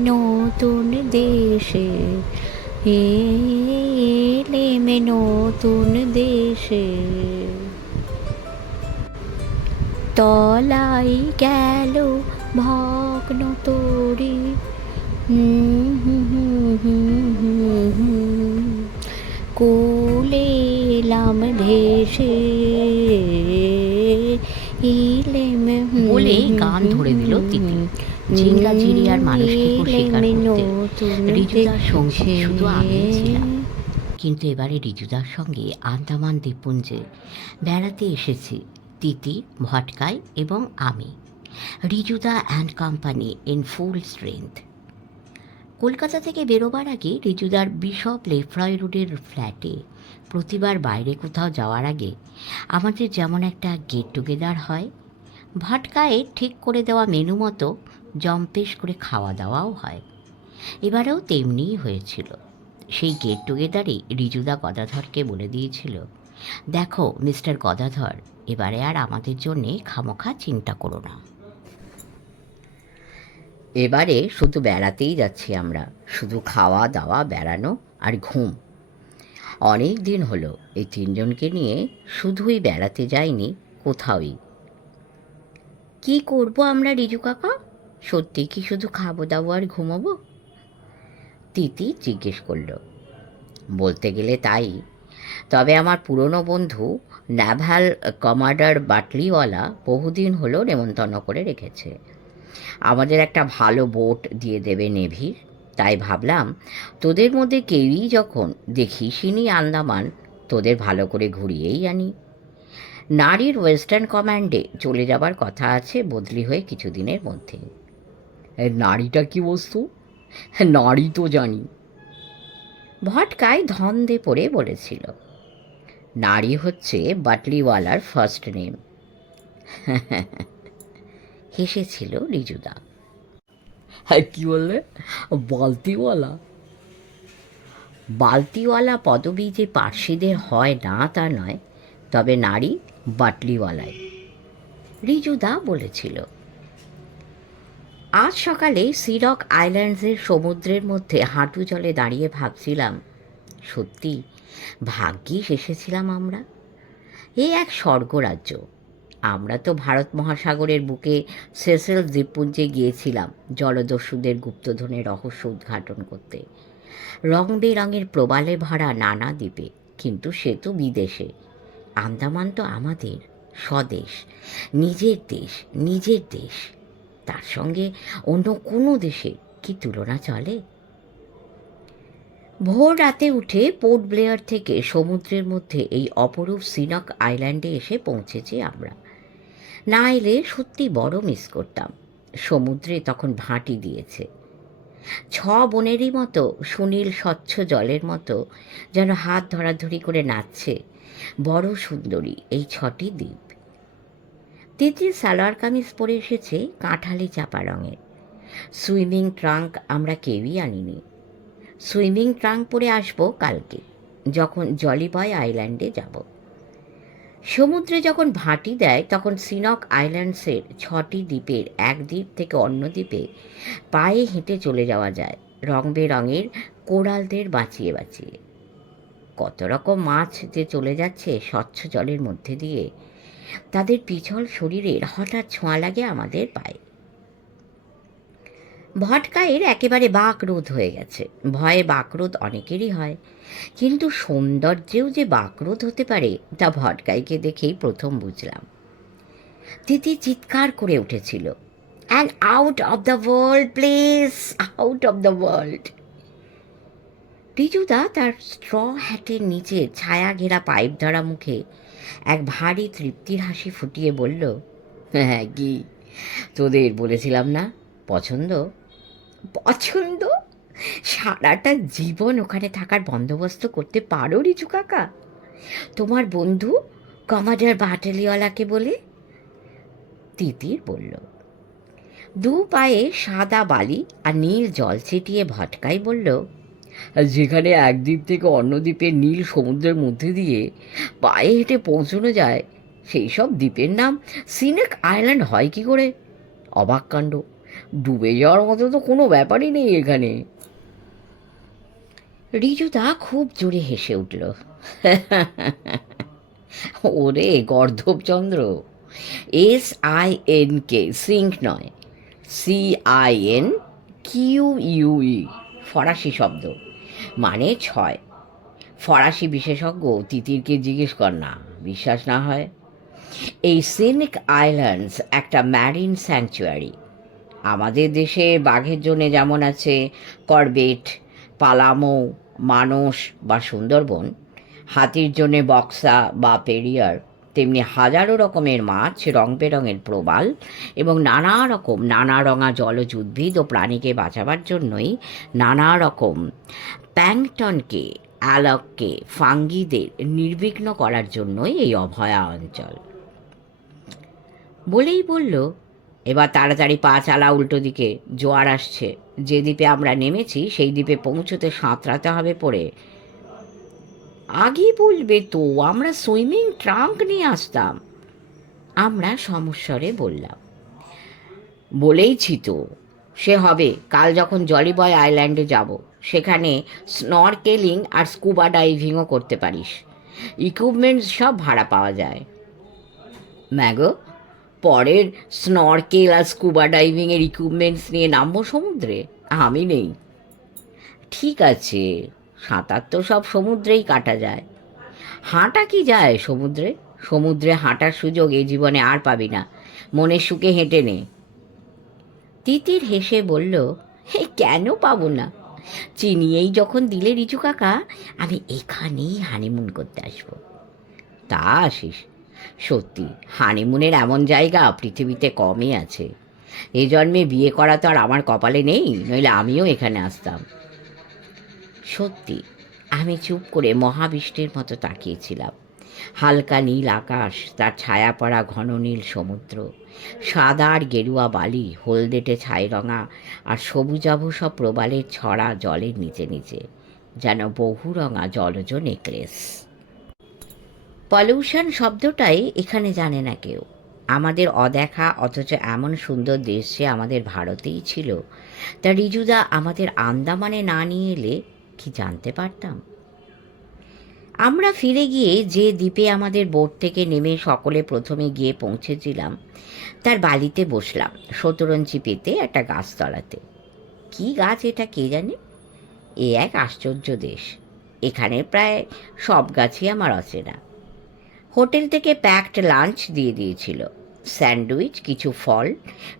নতুন দেশে নতুন দেশে তলাই গেল ভগ্ন তরি। কুলে এলাম ভেসে বলে গান ধরে দিল ঝিঙ্গা আর মানুষকে ঋজুদার সঙ্গে শুধু আমি ছিলাম। কিন্তু এবারে ঋজুদার সঙ্গে আন্দামান দ্বীপপুঞ্জে বেড়াতে এসেছি, তিতি, ভটকাই এবং আমি। Rijuda and company in full strength. Kolkata থেকে বেরোবার আগে রিজুদার বিশপ লেফ্রয় রোডের ফ্ল্যাটে প্রতিবার বাইরে কোথাও যাওয়ার আগে আমাদের যেমন একটা গেট টুগেদার হয় ভটকায়ে ঠিক করে দেওয়া মেনু মতো জম্পেশ করে খাওয়া দাওয়াও হয়। এবারেও তেমনিই হয়েছিল। সেই গেট টুগেদারে রিজুদা গদাধরকে বলে দিয়েছিল, দেখো, মিস্টার গদাধর, এবারে আর আমাদের জন্যে খামোখা চিন্তা করো না। এবারে শুধু বেড়াতেই যাচ্ছি আমরা, শুধু খাওয়া দাওয়া, বেড়ানো আর ঘুম। অনেক দিন হলো, এই তিনজনকে নিয়ে শুধুই বেড়াতে যাইনি, কোথাওই কি করব আমরা, রিজু কাকা? সত্যি কি শুধু খাব দাবো আর ঘুমাবো? তিতি জিজ্ঞেস করল, বলতে গেলে তাই। তবে আমার পুরনো বন্ধু ন্যাভাল কমান্ডার বাটলিওয়ালা বহুদিন হলো নেমন্তন্ন করে রেখেছে। আমাদের একটা ভালো বোট দিয়ে দেবে নেভির তাই ভাবলাম, তোদের মধ্যে কেউই যখন দেখিসিনি আন্দামান, তোদের ভালো করে ঘুরিয়েই আনি। নারীর ওয়েস্টার্ন কমান্ডে চলে যাবার কথা আছে বদলি হয়ে কিছুদিনের মধ্যে নারীটা কি বস্তু? নারী তো জানি। ভটকায় ধন্দে পড়ে বলেছিল নারী হচ্ছে বাটলিওয়ালার ফার্স্ট নেম হেসেছিল রিজুদা। হ্যাঁ কী বললে? বালতিওয়ালা? বালতিওয়ালা পদবি যে পার্সিদের হয় না তা নয় তবে নারী বাটলিওয়ালায়। রিজুদা বলেছিল, আজ সকালে সিরক আইল্যান্ডসের সমুদ্রের মধ্যে হাঁটু জলে দাঁড়িয়ে ভাবছিলাম, সত্যি ভাগ্যিস এসেছিলাম আমরা? এ এক স্বর্গরাজ্য। আমরা তো ভারত মহাসাগরের বুকে সেসেল দ্বীপপুঞ্জে গিয়েছিলাম জলদস্যুদের গুপ্তধনের রহস্য উদ্ঘাটন করতে। রং বেরঙের প্রবালে ভরা নানা দ্বীপে, কিন্তু সে তো বিদেশে। আন্দামান তো আমাদের, স্বদেশ, নিজের দেশ নিজের দেশ। তার সঙ্গে অন্য কোনো দেশে কি তুলনা চলে? ভোর রাতে উঠে পোর্ট ব্লেয়ার থেকে সমুদ্রের মধ্যে এই অপরূপ সিনক আইল্যান্ডে এসে পৌঁছেছি আমরা। না এলে সত্যি বড় মিস করতাম। সমুদ্রে তখন ভাঁটি দিয়েছে। ছ বোনেরই মতো সুনীল স্বচ্ছ জলের মতো যেন হাত ধরাধরি করে নাচছে। বড় সুন্দরী এই ছটি দ্বীপ। তিতির সালোয়ার কামিজ পরে এসেছে কাঁঠালি চাপা রঙের। সুইমিং ট্রাঙ্ক আমরা কেউই আনিনি। সুইমিং ট্রাঙ্ক পরে আসব কালকে, যখন জলিবয় আইল্যান্ডে যাব। সমুদ্রে যখন ভাটি দেয়, তখন সিনক আইল্যান্ডসের ছটি দ্বীপের এক দ্বীপ থেকে অন্য দ্বীপে পায়ে হেঁটে চলে যাওয়া যায় রং বেরঙের কোড়ালদের বাঁচিয়ে বাঁচিয়ে। কত রকম মাছ যে চলে যাচ্ছে স্বচ্ছ জলের মধ্যে দিয়ে, তাদের পিছল শরীরের হঠাৎ ছোঁয়া লাগে আমাদের পায়ে। ভটকায়ের একেবারে বাকরোধ হয়ে গেছে। ভয়ে বাকরোধ অনেকেরই হয়। কিন্তু সৌন্দর্যেও যে বাকরোধ হতে পারে, তা ভটকাইকে দেখেই প্রথম বুঝলাম। তিতি চিৎকার করে উঠেছিল and out of the world please out of the world Rijuda তার স্ট্র হ্যাটের নিচে ছায়া ঘেরা পাইপ ধরা মুখে এক ভারী তৃপ্তির হাসি ফুটিয়ে বলল হ্যাঁ কি তোদের বলেছিলাম না? পছন্দ? পছন্দ? সারাটা জীবন ওখানে থাকার বন্দোবস্ত করতে পারো রিজু কাকা? তোমার বন্ধু কমাডার বাটালিওয়ালাকে বলে? তিতির বলল, দু পায়ে সাদা বালি আর নীল জল ছিটিয়ে ভটকাই বলল, যেখানে এক দ্বীপ থেকে অন্য দ্বীপে নীল সমুদ্রের মধ্যে দিয়ে পায়ে হেঁটে পৌঁছানো যায়, সেই সব দ্বীপের নাম সিনেক আইল্যান্ড হয় কি করে? অবাক কাণ্ড। ডুবে যাওয়ার মতো তো কোনো ব্যাপারই নেই এখানে। রিজুদা খুব জোরে হেসে উঠল। ওরে গর্ধবচন্দ্র, S I N K, sink নয়, C I N Q U E ফরাসি শব্দ মানে ছয়। ফরাসি বিশেষজ্ঞ তিতিরকে জিজ্ঞেস কর না, বিশ্বাস না হয়। এই সিনিক আইল্যান্ডস একটা ম্যারিন স্যাংচুয়ারি আমাদের দেশে বাঘের জন্য যেমন আছে করবেট, পালামো, মানস বা সুন্দরবন, হাতির জন্যে বক্সা বা পেরিয়ার, তেমনি হাজারো রকমের মাছ রং বেরঙের প্রবাল এবং নানা রকম, নানা রঙা জলজ উদ্ভিদ ও প্রাণীকে বাঁচাবার জন্যই নানা রকম প্যাংটনকে, অ্যালককে, ফাঙ্গিদের নির্বিঘ্ন করার জন্যই এই অভয়া অঞ্চল। বলেই বলল এবার তাড়াতাড়ি পা চালা উল্টো দিকে। জোয়ার আসছে। যে দ্বীপে আমরা নেমেছি, সেই দ্বীপে পৌঁছতে সাঁতরাতে হবে পড়ে। আগে বলবে তো, আমরা সুইমিং ট্রাঙ্ক নিয়ে আসতাম। আমরা সমস্বরে বললাম, বলেইছি তো, সে হবে। কাল যখন জলিবয় আইল্যান্ডে যাব, সেখানে স্নরকেলিং আর স্কুবা ডাইভিংও করতে পারিস। ইকুইপমেন্টস সব ভাড়া পাওয়া যায়। ম্যাগো পরের স্নরকেল আর স্কুবা ডাইভিংয়ের ইকুইপমেন্টস নিয়ে নামবো সমুদ্রে? আমি নেই। ঠিক আছে, সাঁতার তো সব সমুদ্রেই কাটা যায়। হাঁটা কি যায় সমুদ্রে? সমুদ্রে হাঁটার সুযোগ এই জীবনে আর পাবি না। মনের সুখে হেঁটে নে। তিতির হেসে বলল, হে, কেন পাবো না? চিনিয়েই যখন দিলে রিচু কাকা, আমি এখানেই হানিমুন করতে আসব। তা আসিস। সত্যি, হানিমুনের এমন জায়গা পৃথিবীতে কমই আছে। এ জন্মে বিয়ে করা তো আর আমার কপালে নেই, নইলে আমিও এখানে আসতাম। সত্যি, আমি চুপ করে মহাবিষ্টের মতো তাকিয়েছিলাম। হালকা নীল আকাশ, তার ছায়া পড়া ঘন নীল সমুদ্র, সাদা আর গেরুয়া বালি, হলদেটে ছাই রঙা, আর সবুজাভ সব প্রবালের ছড়া জলের নিচে নিচে, যেন বহু রঙা জলজ নেকলেস। পলিউশন শব্দটাই এখানে জানে না কেউ। আমাদের অদেখা অথচ এমন সুন্দর দেশ যে আমাদের ভারতেই ছিল। তা রিজুদা, আমাদের আন্দামানে না নিয়ে এলে কি জানতে পারতাম? আমরা ফিরে গিয়ে যে দ্বীপে আমাদের বোট থেকে নেমে সকলে প্রথমে গিয়ে পৌঁছেছিলাম, তার বালিতে বসলাম শতরঞ্চি পেতে একটা গাছতলাতে। কি গাছ এটা কে জানে? এ এক আশ্চর্য দেশ। এখানে প্রায় সব গাছই আমার অচেনা। হোটেল থেকে প্যাকড লাঞ্চ দিয়ে দিয়েছিল। স্যান্ডউইচ, কিছু ফল,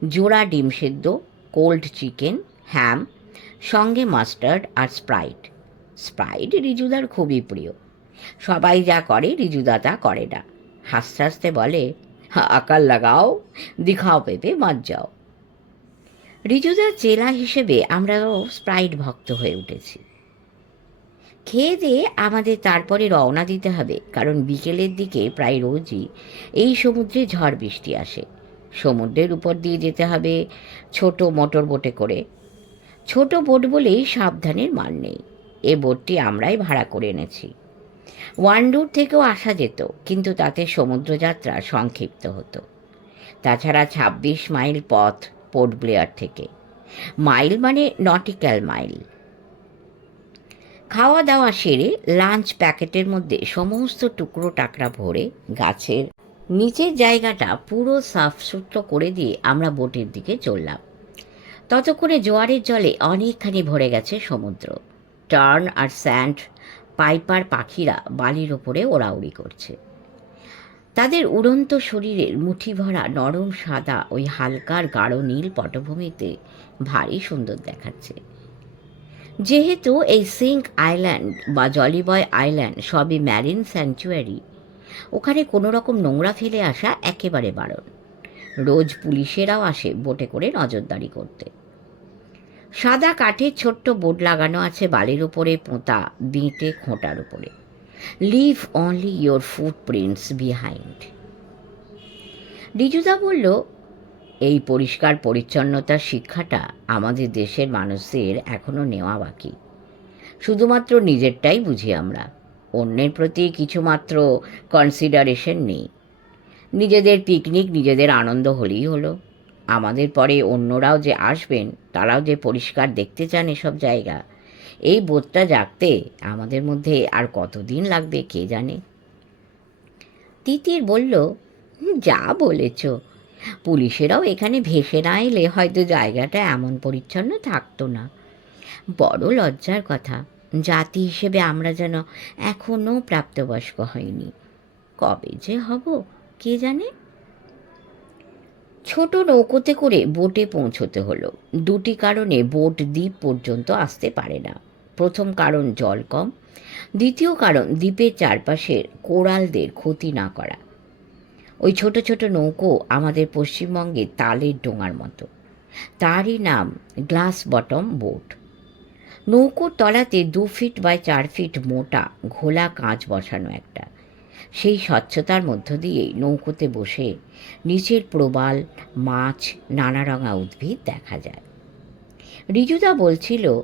জোড়া ডিম সেদ্ধ, কোল্ড চিকেন, হ্যাম, সঙ্গে মাস্টার্ড আর স্প্রাইট। স্প্রাইট রিজুদার খুবই প্রিয়। সবাই যা করে, রিজুদা তা করে না। হাসতে হাসতে বলে, আকার লাগাও দিখাও পেপে মত যাও রিজুদার চেলা হিসেবে আমরাও স্প্রাইট ভক্ত হয়ে উঠেছি। খেয়ে দিয়ে আমাদের তারপরে রওনা দিতে হবে, কারণ বিকেলের দিকে প্রায় রোজই এই সমুদ্রে ঝড় বৃষ্টি আসে। সমুদ্রের উপর দিয়ে যেতে হবে ছোট মোটর বোটে করে। ছোট বোট বলেই সাবধানের মান নেই। এ বোটটি আমরাই ভাড়া করে এনেছি। ওয়ান্ডুর থেকেও আসা যেত, কিন্তু তাতে সমুদ্রযাত্রা সংক্ষিপ্ত হতো। তাছাড়া ছাব্বিশ মাইল পথ পোর্ট ব্লেয়ার থেকে। মাইল মানে নটিক্যাল মাইল। খাওয়া দাওয়া সেরে লাঞ্চ প্যাকেটের মধ্যে সমস্ত টুকরো টাকরা ভরে গাছের নিচের জায়গাটা পুরো সাফসুতরো করে দিয়ে আমরা বোটের দিকে চললাম। ততক্ষণে জোয়ারের জলে অনেকখানি ভরে গেছে সমুদ্র। টার্ন আর স্যান্ড, পাইপার পাখিরা বালির ওপরে ওড়াউড়ি করছে। তাদের উড়ন্ত শরীরের মুঠি ভরা নরম সাদা ওই হালকার গাঢ় নীল পটভূমিতে ভারী সুন্দর দেখাচ্ছে। যেহেতু এই সিঙ্ক আইল্যান্ড বা জলিবয় আইল্যান্ড সবই ম্যারিন স্যাংচুয়ারি ওখানে কোনো রকম নোংরা ফেলে আসা একেবারে বারণ। রোজ পুলিশেরাও আসে বোটে করে নজরদারি করতে। সাদা কাঠের ছোট্ট বোর্ড লাগানো আছে বালির উপরে, পোঁতা, বিঁটে, খোঁটার উপরে। Leave only your footprints behind Rijuda বলল এই পরিষ্কার পরিচ্ছন্নতার শিক্ষাটা আমাদের দেশের মানুষদের এখনও নেওয়া বাকি। শুধুমাত্র নিজেরটাই বুঝি আমরা। অন্যের প্রতি কিছুমাত্র কনসিডারেশন নেই। নিজেদের পিকনিক নিজেদের আনন্দ হলেই হলো। আমাদের পরে অন্যরাও যে আসবেন, তারাও যে পরিষ্কার দেখতে চান এসব জায়গা, এই বোধটা জাগতে আমাদের মধ্যে আর কতদিন লাগবে কে জানে? তিতির বলল যা বলেছ। পুলিশেরাও এখানে ভেসে না এলে হয়তো জায়গাটা এমন পরিচ্ছন্ন থাকতো না। বড় লজ্জার কথা, জাতি হিসেবে আমরা যেন এখনও প্রাপ্তবয়স্ক হয়নি কবে যে হব, কে জানে? ছোট নৌকোতে করে বোটে পৌঁছতে হলো। দুটি কারণে বোট দ্বীপ পর্যন্ত আসতে পারে না। প্রথম কারণ জল কম, দ্বিতীয় কারণ দ্বীপের চারপাশের কোরালদের ক্ষতি না করা। ওই ছোট ছোট নৌকো আমাদের পশ্চিমবঙ্গে তালের ডোঙার মতো। তারই নাম গ্লাস বটম বোট। নৌকোর তলাতে দু ফিট বাই চার ফিট মোটা, ঘোলা কাঁচ বসানো একটা। সেই স্বচ্ছতার মধ্য দিয়েই নৌকোতে বসে নিচের প্রবাল, মাছ, নানা রঙা উদ্ভিদ দেখা যায়। রিজুদা বলছিল,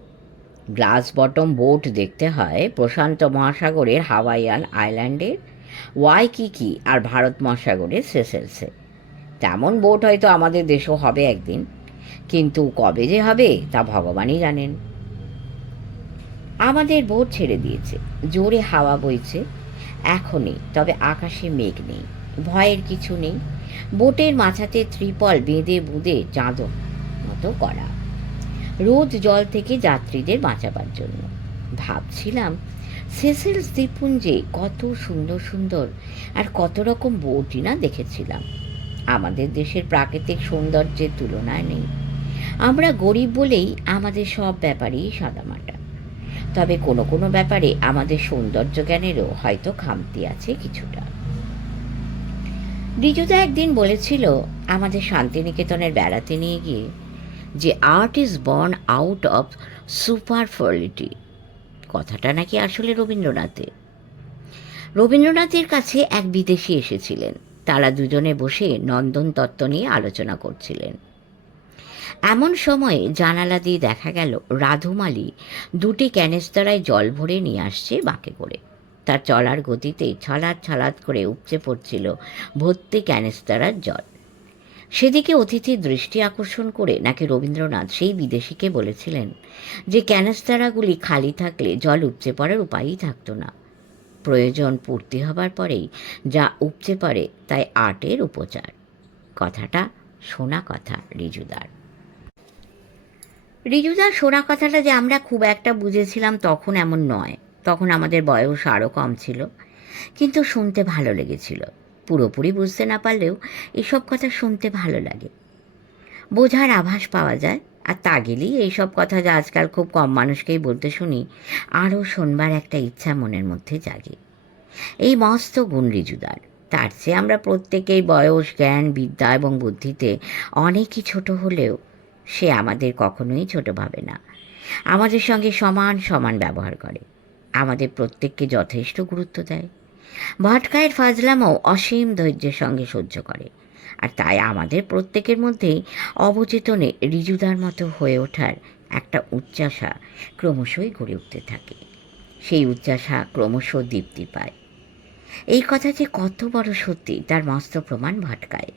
গ্লাস বটম বোট দেখতে হয় প্রশান্ত মহাসাগরের হাওয়াইয়ান আইল্যান্ডের? ওয়াইকিকি আর ভারত মহাসাগরের সেসেলসে তেমন বোট হয়তো আমাদের দেশেও হবে একদিন। কিন্তু কবে যে হবে, তা ভগবানই জানেন। আমাদের বোট ছেড়ে দিয়েছে। জোরে হাওয়া বইছে। এখনই তবে আকাশে মেঘ নেই। ভয়ের কিছু নেই। বোটের মাথাতে ত্রিপল বেঁধে বুঁদে চাঁদর মতো করা। রোদ জল থেকে যাত্রীদের বাঁচাবার জন্য। ভাবছিলাম সেসেলস দ্বীপপুঞ্জে কত সুন্দর সুন্দর আর কত রকম বোটই না দেখেছিলাম। আমাদের দেশের প্রাকৃতিক সৌন্দর্যের তুলনায় নেই। আমরা গরিব বলেই আমাদের সব ব্যাপারেই সাদামাটা। তবে কোনো কোনো ব্যাপারে আমাদের সৌন্দর্য জ্ঞানেরও হয়তো খামতি আছে কিছুটা। রিজুদা একদিন বলেছিল, আমাদের শান্তিনিকেতনের বেড়াতে নিয়ে গিয়ে যে art is born out of superfluity কথাটা নাকি আসলে রবীন্দ্রনাথের। রবীন্দ্রনাথের কাছে এক বিদেশি এসেছিলেন। তারা দুজনে বসে নন্দন তত্ত্ব নিয়ে আলোচনা করছিলেন। এমন সময়ে জানালা দিয়ে দেখা গেল রাধুমালি দুটি ক্যানেস্তারায় জল ভরে নিয়ে আসছে বাঁকে করে। তার চলার গতিতে ছলাৎ ছলাৎ করে উপচে পড়ছিল ভর্তি ক্যানেস্তারার জল। সেদিকে অতিথির দৃষ্টি আকর্ষণ করে নাকি রবীন্দ্রনাথ সেই বিদেশিকে বলেছিলেন যে ক্যানেস্তারাগুলি খালি থাকলে জল উপচে পড়ার উপায়ই থাকতো না। প্রয়োজন পূর্তি হবার পরেই যা উপচে পড়ে তাই আর্টের উপচার। কথাটা শোনা কথা, রিজুদার। রিজুদার শোনা কথাটা যে আমরা খুব একটা বুঝেছিলাম তখন এমন নয়। তখন আমাদের বয়স আরও কম ছিল। কিন্তু শুনতে ভালো লেগেছিল। পুরোপুরি বুঝতে না পারলেও এসব কথা শুনতে ভালো লাগে। বোঝার আভাস পাওয়া যায়। আর তা গেলেই এইসব কথা যা আজকাল খুব কম মানুষকেই বলতে শুনি, আরও শোনবার একটা ইচ্ছা মনের মধ্যে জাগে। এই মস্ত গুণ রিজুদার। তার চেয়ে আমরা প্রত্যেকেই বয়স, জ্ঞান, বিদ্যা এবং বুদ্ধিতে অনেকই ছোট হলেও সে আমাদের কখনোই ছোট ভাবে না। আমাদের সঙ্গে সমান সমান ব্যবহার করে। আমাদের প্রত্যেককে যথেষ্ট গুরুত্ব দেয়। ভটকায়ের ফাজলামাও অসীম ধৈর্যের সঙ্গে সহ্য করে। আর তাই আমাদের প্রত্যেকের মধ্যেই অবচেতনে রিজুদার মতো হয়ে ওঠার একটা উচ্চাসা ক্রমশই গড়ে উঠতে থাকে। সেই উচ্চাসা ক্রমশ দীপ্তি পায়। এই কথা যে কত বড় সত্যি, তার মস্ত প্রমাণ ভটকায়।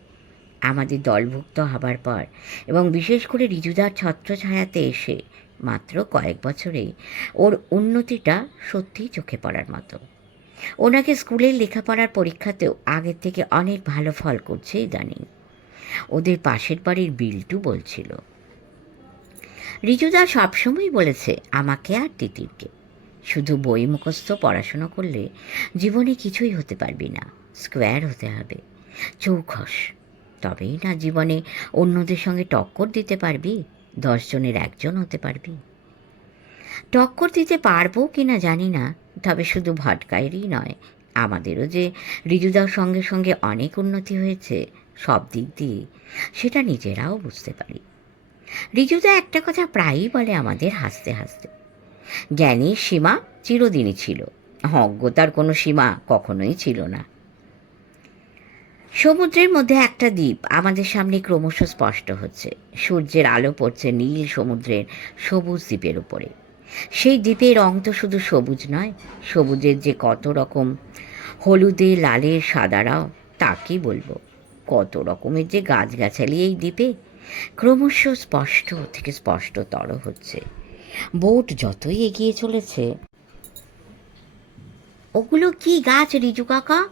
আমাদের দলভুক্ত হবার পর এবং বিশেষ করে রিজুদার ছত্রছায়াতে এসে মাত্র কয়েক বছরে ওর উন্নতিটা সত্যিই চোখে পড়ার মতো। ওনাকে স্কুলের লেখাপড়ার পরীক্ষাতেও আগের থেকে অনেক ভালো ফল করছে ইদানিং। ওদের পাশের বাড়ির বিল্টু বলছিল, রিজুদা সবসময় বলেছে আমাকে আর তিতিরকে। শুধু বই মুখস্থ পড়াশুনো করলে জীবনে কিছুই হতে পারবি না, স্কোয়ার হতে হবে, চৌখস। তবেই না জীবনে অন্যদের সঙ্গে টক্কর দিতে পারবি দশজনের একজন হতে পারবি। টক্কর দিতে পারব কি না জানি না তবে শুধু ভটকায়েরই নয়, আমাদেরও যে রিজুদার সঙ্গে সঙ্গে অনেক উন্নতি হয়েছে, সব দিক দিয়ে সেটা নিজেরাও বুঝতে পারি। ঋজুদা একটা কথা প্রায়ই বলে আমাদের হাসতে হাসতে। জ্ঞানীর সীমা চিরদিনই ছিল অজ্ঞতার কোনো সীমা কখনোই ছিল না। সমুদ্রের মধ্যে একটা দ্বীপ আমাদের সামনে ক্রমশ স্পষ্ট হচ্ছে, সূর্যের আলো পড়ছে নীল সমুদ্রের সবুজ দ্বীপের উপরে। সেই দ্বীপের রং তো শুধু সবুজ নয়, সবুজের যে কত রকম হলুদে, লালে, সাদারাও তা কি বলব কত রকমের যে গাছগাছালি এই দ্বীপে। ক্রমশ স্পষ্ট থেকে স্পষ্টতর হচ্ছে। বোট যতই এগিয়ে চলেছে। ওগুলো কি গাছ, রিজু কাকা?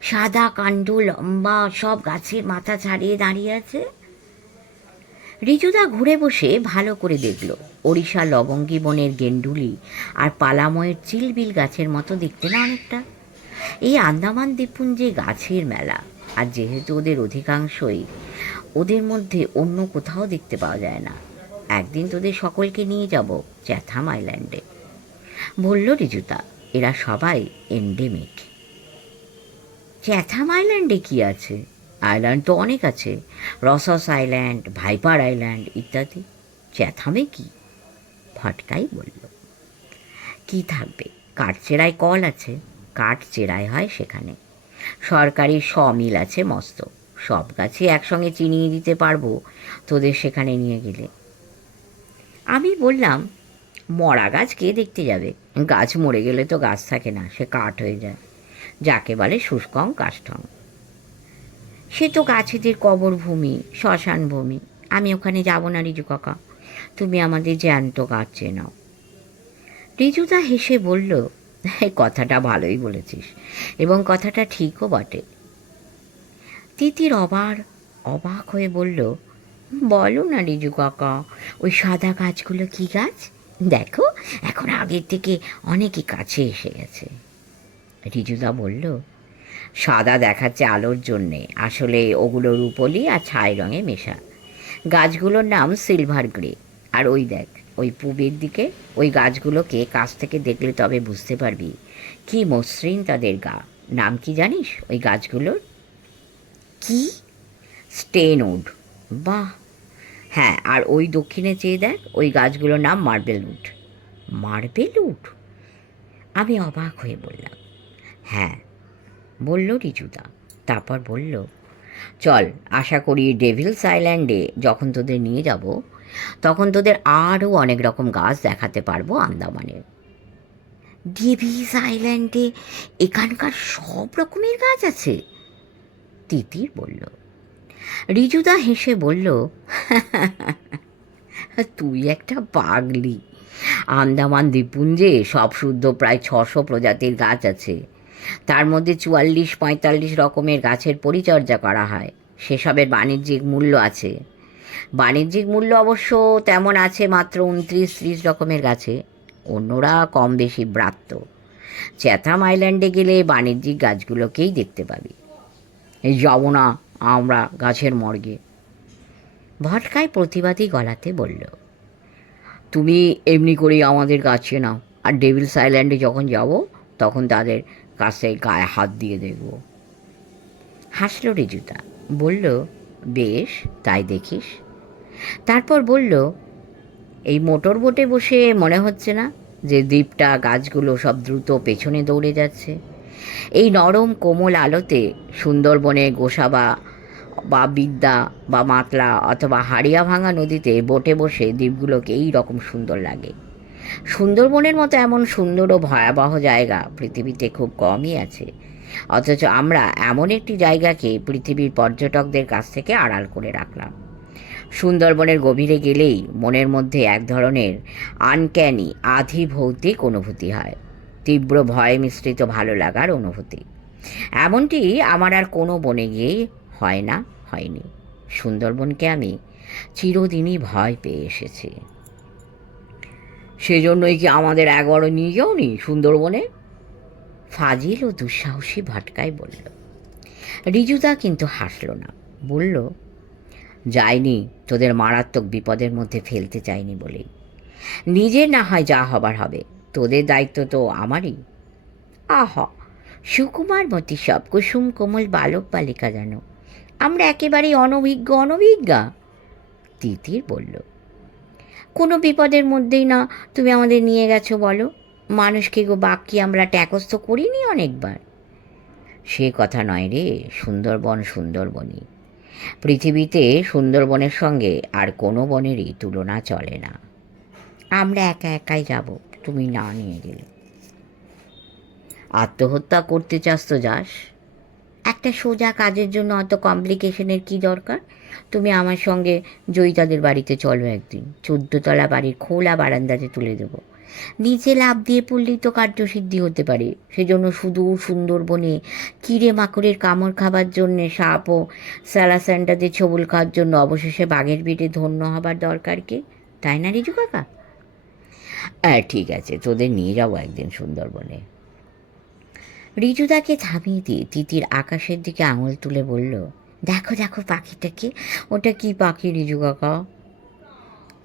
সাদা, কাণ্ড, লম্বা, সব গাছের মাথা ছাড়িয়ে দাঁড়িয়ে আছে? রিজুদা ঘুরে বসে ভালো করে দেখল। ওড়িশা লবঙ্গী বনের গেন্ডুলি আর পালাময়ের চিলবিল গাছের মতো দেখতে না অনেকটা। এই আন্দামান দ্বীপপুঞ্জে গাছের মেলা, আর যেহেতু ওদের অধিকাংশই ওদের মধ্যে অন্য কোথাও দেখতে পাওয়া যায় না। একদিন তোদের সকলকে নিয়ে যাব চ্যাথাম আইল্যান্ডে। বলল রিজুতা এরা সবাই এন্ডেমিক। চ্যাথাম আইল্যান্ডে কি আছে? আইল্যান্ড তো অনেক আছে। রসস আইল্যান্ড ভাইপার আইল্যান্ড ইত্যাদি। চ্যাথামে কি? ফটকাই বলল। কি থাকবে? কাঠচেরাই কল আছে। কাঠ চেরাই হয় সেখানে। সরকারি স মিল আছে মস্ত। সব গাছই একসঙ্গে চিনিয়ে দিতে পারব তোদের সেখানে নিয়ে গেলে। আমি বললাম, মরা গাছ কে দেখতে যাবে? গাছ মরে গেলে তো গাছ থাকে না, সে কাঠ হয়ে যায়। যাকে বলে শুষ্কং কাষ্ঠং। সে তো গাছেদের কবর ভূমি, শ্মশান ভূমি। আমি ওখানে যাব না, রিজু কাকা। তুমি আমাদের জ্যান্ত গাছ নাও রিজুদা হেসে বলল, এই কথাটা ভালোই বলেছিস এবং কথাটা ঠিকও বটে। তিতির অবার অবাক হয়ে বলল, বলো না রিজু কাকা, ওই সাদা গাছগুলো কি গাছ? দেখো, এখন আগের থেকে অনেকই কাছে এসে গেছে। রিজুদা বলল সাদা দেখাচ্ছে আলোর জন্যে। আসলে ওগুলো রূপলি আর ছাই রঙে মেশা। গাছগুলোর নাম সিলভার গ্রে। আর ওই দেখ, ওই পূবের দিকে ওই গাছগুলোকে কাছ থেকে দেখলে তবে বুঝতে পারবি। কি মসৃণ তাদের গা। নাম কি জানিস ওই গাছগুলোর? কি? স্টেনউড। বাহ! হ্যাঁ আর ওই দক্ষিণে চেয়ে দেখ, ওই গাছগুলোর নাম মার্বেল উড মার্বেল উড আমি অবাক হয়ে বললাম। হ্যাঁ বলল রিজুদা। তারপর বলল, চল, আশা করি ডেভিলস আইল্যান্ডে যখন তোদের নিয়ে যাব, তখন তোদের আরও অনেক রকম গাছ দেখাতে পারব আন্দামানের। ডেভিলস আইল্যান্ডে এখানকার সব রকমের গাছ আছে? তিতির বলল। রিজুদা হেসে বলল তুই একটা পাগলি। আন্দামান দ্বীপপুঞ্জে সব শুদ্ধ প্রায় ছশো প্রজাতির গাছ আছে। তার মধ্যে চুয়াল্লিশ পঁয়তাল্লিশ রকমের গাছের পরিচর্যা করা হয়। সেসবের বাণিজ্যিক মূল্য আছে। বাণিজ্যিক মূল্য অবশ্য তেমন আছে মাত্র উনত্রিশ ত্রিশ রকমের গাছে। অন্যরা কম বেশি ব্রাত্য। চ্যাথাম আইল্যান্ডে গেলে বাণিজ্যিক গাছগুলোকেই দেখতে পাবি। এই যাব না আমরা গাছের মর্গে। ভটকায় প্রতিবাদী গলাতে বলল, তুমি এমনি করেই আমাদের গাছে নাও আর ডেভিলস আইল্যান্ডে যখন যাব, তখন তাদের কাছে গায়ে হাত দিয়ে দেখব। হাসল রিজুতা। বলল, বেশ, তাই দেখিস। তারপর বলল, এই মোটর বোটে বসে মনে হচ্ছে না যে দ্বীপটা গাছগুলো সব দ্রুত পেছনে দৌড়ে যাচ্ছে। এই নরম কোমল আলোতে সুন্দরবনে গোসাবা বা বিদ্যা বা মাতলা অথবা হাড়িয়া ভাঙা নদীতে বোটে বসে দ্বীপগুলোকে এই রকম সুন্দর লাগে। সুন্দরবনের মতো এমন সুন্দর ও ভয়াবহ জায়গা পৃথিবীতে খুব কমই আছে। অথচ আমরা এমন একটি জায়গাকে পৃথিবীর পর্যটকদের কাছ থেকে আড়াল করে রাখলাম। সুন্দরবনের গভীরে গেলেই মনের মধ্যে এক ধরনের আনক্যানি আধি ভৌতিক অনুভূতি হয়। তীব্র ভয় মিশ্রিত ভালো লাগার অনুভূতি। এমনটি আমার আর কোনো বনে গিয়েই হয় না, হয়নি। সুন্দরবনকে আমি চিরদিনই ভয় পেয়ে এসেছি। সেজন্যই কি আমাদের একবারও নিয়ে যাওনি সুন্দরবনে? ফাজিল ও দুঃসাহসী ভটকায় বলল। রিজুদা কিন্তু হাসল না। বলল, যাইনি, তোদের মারাত্মক বিপদের মধ্যে ফেলতে চাইনি বলেই নিজে না হয় যা হবার হবে, তোদের দায়িত্ব তো আমারই। আহ, সুকুমার মতি সব কুসুম কোমল বালক বালিকা যেন। আমরা একেবারেই অনভিজ্ঞ অনভিজ্ঞা? তিতির বলল কোনো বিপদের মধ্যেই না তুমি আমাদের নিয়ে গেছো বলো। মানুষকে গো বাক্যি আমরা ট্যাকস্থ করিনি অনেকবার? সে কথা নয় রে, সুন্দরবন সুন্দরবনই। পৃথিবীতে সুন্দরবনের সঙ্গে আর কোনো বনেরই তুলনা চলে না। আমরা একা একাই যাব, তুমি না নিয়ে গেলে। আত্মহত্যা করতে চাস তো যাস। একটা সোজা কাজের জন্য অত কমপ্লিকেশনের কি দরকার? তুমি আমার সঙ্গে জয়িতাদের বাড়িতে চলো একদিন। চোদ্দতলা বাড়ির খোলা বারান্দাতে তুলে দেবো। নিচে লাভ দিয়ে পড়লেই তো কার্যসিদ্ধি হতে পারে। সেজন্য সুদূর সুন্দরবনে কিরে মাকড়ের কামড় খাবার জন্যে সাপ ও স্যালাস্যান্ডাদের ছবল খাওয়ার জন্য অবশেষে বাঘের পিঠে ধন্য হবার দরকার কি? তাই না, রিজু কাকা? হ্যাঁ ঠিক আছে, তোদের নিয়ে যাব একদিন সুন্দরবনে। রিজুদাকে থামিয়ে দিয়ে তিতির আকাশের দিকে আঙুল তুলে বলল, দেখো দেখো পাখিটাকে, ওটা কি পাখি রিজু কাকা?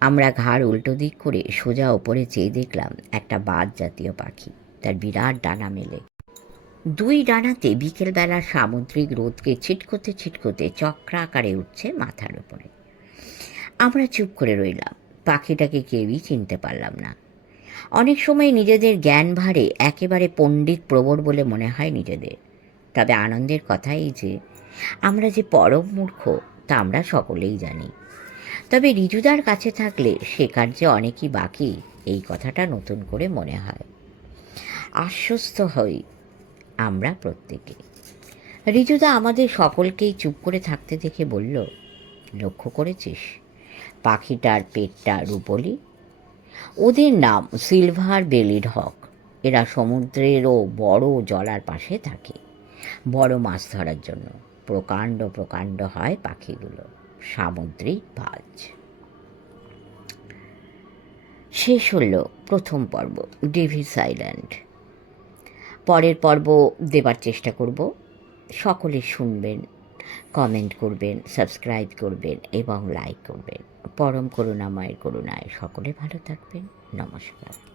আমরা ঘাড় উল্টো দিক করে সোজা ওপরে চেয়ে দেখলাম একটা বাদ জাতীয় পাখি, তার বিরাট ডানা মেলে। দুই ডানাতে বিকেলবেলার সামুদ্রিক রোদকে ছিটকোতে ছিটকোতে চক্র আকারে উঠছে মাথার উপরে আমরা চুপ করে রইলাম, পাখিটাকে কেউই চিনতে পারলাম না। অনেক সময় নিজেদের জ্ঞান ভারে একেবারে পণ্ডিত প্রবর বলে মনে হয় নিজেদের। তবে আনন্দের কথা এই যে, আমরা যে পরম মূর্খ, তা আমরা সকলেই জানি। তবে রিজুদার কাছে থাকলে শেখার যে অনেকই বাকি, এই কথাটা নতুন করে মনে হয়। আশ্বস্ত হই আমরা প্রত্যেকে। রিজুদা আমাদের সকলকেই চুপ করে থাকতে দেখে বলল, লক্ষ্য করেছিস? পাখিটার পেটটা রূপলি ওদের নাম সিলভার বেলিড হক এরা সমুদ্রেরও বড় জলার পাশে থাকে। বড় মাছ ধরার জন্য প্রকাণ্ড প্রকাণ্ড হয় পাখিগুলো। সামুদ্রিক ভাজ। শেষ হল প্রথম পর্ব, ডেভিস আইল্যান্ড। পরের পর্ব দেবার চেষ্টা করব। সকলে শুনবেন। কমেন্ট করবেন সাবস্ক্রাইব করবেন এবং লাইক করবেন। পরম করুণাময়ের করুণায় সকলে ভালো থাকবেন। নমস্কার।